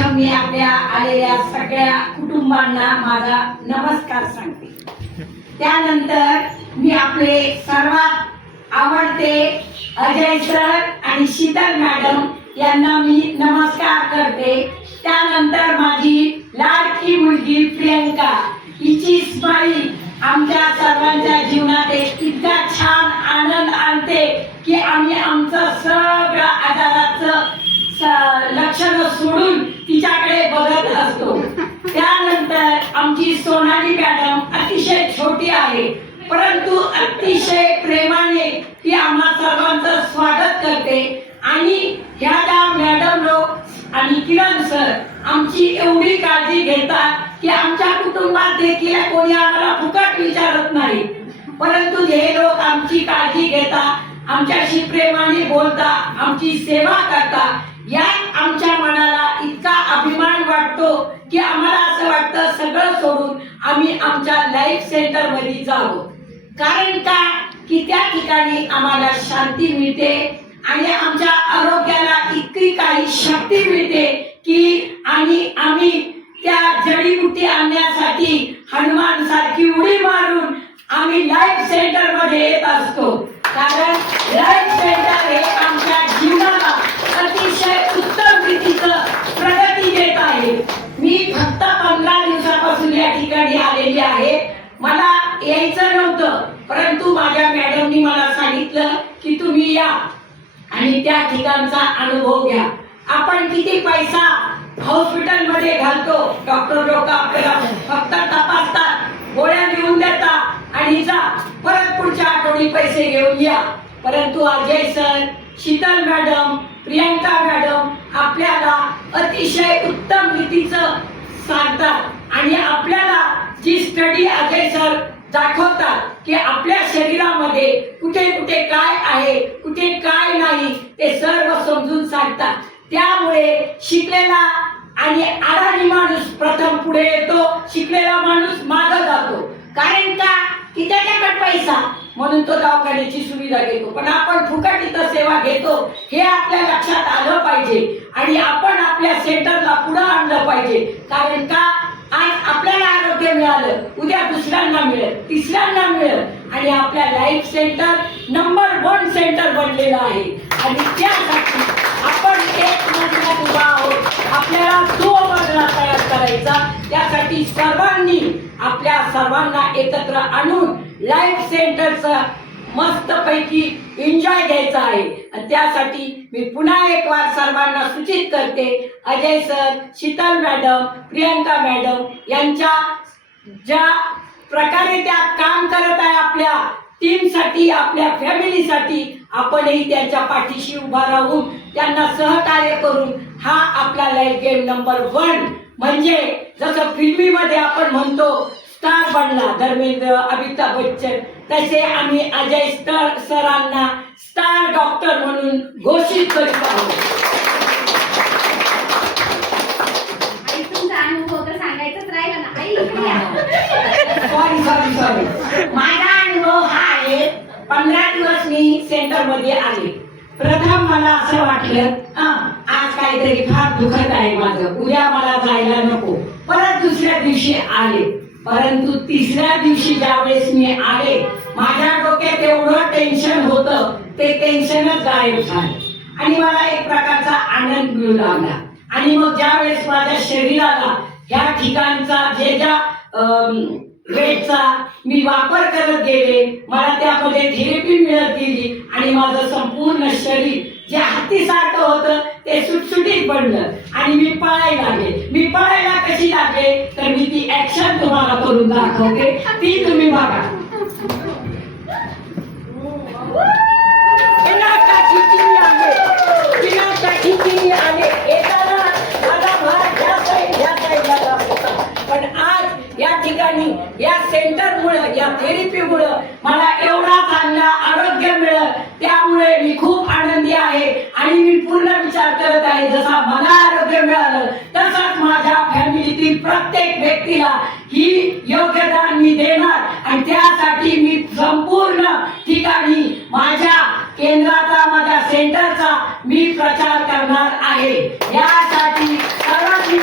सर्वप्रथम मी आपल्या आलेल्या सगळ्या कुटुंबांना माझा नमस्कार सांगते। त्यानंतर मी आपले सर्वात आवडते अजय सर आणि शीतल मॅडम यांना मी नमस्कार करते। त्यानंतर माझी लाडकी मुलगी प्रियंका, हिची स्माईल आमच्या सर्वांच्या जीवनात एक इतका छान आनंद आणते की आम्ही आमचं सगळं आजाराचं लक्षण सोडून तिच्याकडे बघत असतो। त्यानंतर आमची सोनाली मॅडम अतिशय छोटी आहे, परंतु अतिशय प्रेमाने ती आम्हा सर्वांचं स्वागत करते। आणि ह्या मॅडम लोक आणि किरण सर आमची एवढी काळजी घेतात की आमच्या कुटुंबात देखील कोणी आम्हाला फुकट विचारत नाही, परंतु हे लोक आमची काळजी घेतात, आमच्याशी प्रेमाने बोलतात, आमची सेवा करतात। यात आमच्या मनाला इतका अभिमान वाटतो की आम्हाला असं वाटतं सगळं सोडून आम्ही आमच्या लाईफ सेंटर मध्ये जावं। कारण का की त्या ठिकाणी आम्हाला शांती मिळते आणि आमच्या आरोग्याला इतकी काही शक्ती मिळते की आम्ही त्या जडीबुटी आणण्यासाठी हनुमान सारखी उडी मारून आम्ही लाईफ सेंटर मध्ये येत असतो। कारण लाईफ सेंटर हे आमच्या जीवनाला अतिशय उत्तम रीतीचं प्रगती देत आहे। मी फक्त 15 दिवसापासून या ठिकाणी आलेली आहे। मला यायचं नव्हतं, परंतु माझ्या मॅडमनी मला सांगितलं की तुम्ही या आणि त्या ठिकाणचा अनुभव घ्या। आपण किती पैसा हॉस्पिटल मध्ये घालतो, डॉक्टर लोक आपल्याला फक्त तपासतात, गोळ्या लिहून देतात आणि जा परत पुढच्या आठवडी पैसे घेऊन या। परंतु Ajay sir, Sheetal madam, Priyanka madam आपल्याला अतिशय उत्तम रीतीचं सांगतात आणि आपल्याला जी स्टडी अजय सर दाखवतात की आपल्या शरीरामध्ये कुठे कुठे काय आहे, कुठे काय नाही ते सर्व समजून सांगतात। त्यामुळे शिकलेला आणि आडाणी माणूस प्रथम पुढे येतो, शिकलेला माणूस मागे जातो। कारण का की त्याच्याकडे पैसा म्हणून तो दवाखान्याची सुविधा घेतो, पण आपण फुकट इथं सेवा घेतो हे आपल्या लक्षात आलं पाहिजे आणि आपण आपल्या सेंटरला पुढे आणलं पाहिजे। कारण का आज आपल्याला आरोग्य मिळालं, उद्या दुसऱ्यांना मिळेल, तिसऱ्यांना मिळेल आणि आपल्या लाईफ सेंटर नंबर 1 सेंटर बनलेलं आहे। आणि त्यासाठी आपण एक मजला उभा आहोत, आपल्याला 2 मजला तयार करायचा। त्यासाठी सर्वांनी आपल्या सर्वांना एकत्र आणून लाईफ सेंटरचा मस्तपैकी एन्जॉय घ्यायचा आहे। आणि त्यासाठी मी पुन्हा एक वार सर्वांना सूचित करते, Ajay sir, Sheetal madam, Priyanka madam यांच्या ज्या प्रकारे त्या काम करत आहे आपल्या टीमसाठी, आपल्या फॅमिलीसाठी, आपणही त्यांच्या पाठीशी उभा राहून त्यांना सहकार्य करून हा आपला लाईफ गेम नंबर 1 म्हणजे जसं फिल्मीमध्ये आपण म्हणतो स्टार बनला धर्मेंद्र, अमिताभ बच्चन, तसे आम्ही अजय सरांना स्टार डॉक्टर म्हणून घोषित करीत आहोत। आई तुमचा अनुभव तर सांगायचाच राहिला ना आई। सॉरी माझा अनुभव हा आहे, 15 दिवस मी सेंटर मध्ये आले। प्रथम मला असं वाटलं आज काहीतरी फार दुखत आहे माझं, उद्या मला जायला नको। परत दुसऱ्या दिवशी आले, परंतु तिसऱ्या दिवशी ज्यावेळेस मी आले माझ्या डोक्यात एवढं टेन्शन होतं, ते टेन्शनच गायब झालं आणि मला एक प्रकारचा आनंद मिळू लागला। आणि मग ज्यावेळेस माझ्या शरीराला ह्या ठिकाणचा ज्या वेटचा मी वापर करत गेले, मला त्यामध्ये थेरपी मिळत गेली आणि माझं संपूर्ण शरीर जे हातीसारखं होतं ते सुटसुटीत बनलं आणि मी पळायला लागले। मी पळायला कशी लागले तर मी ती ऍक्शन तुम्हाला करून दाखवते, ती तुम्ही बघा। पण आज या ठिकाणी या सेंटरमुळे, या थेरपीमुळे मला एवढा चांगला आरोग्य मिळालं, त्यामुळे मी खूप आनंदी आहे। आणि मी पूर्ण विचार करत आहे जसा मला आरोग्य मिळालं तसंच माझ्या फॅमिलीतील प्रत्येक व्यक्तीला ही योगदान मी देणार आणि त्यासाठी मी संपूर्ण ठिकाणी माझ्या केंद्राचा, माझ्या सेंटरचा मी प्रचार करणार आहे। यासाठी सर्वांनी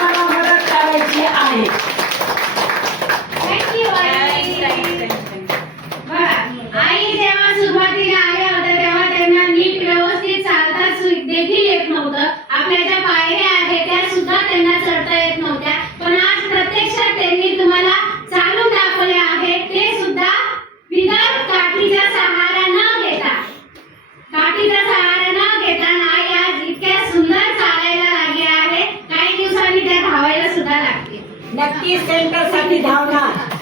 धावायला सुद्धा लागते. नक्की सेंटर साठी धावणार.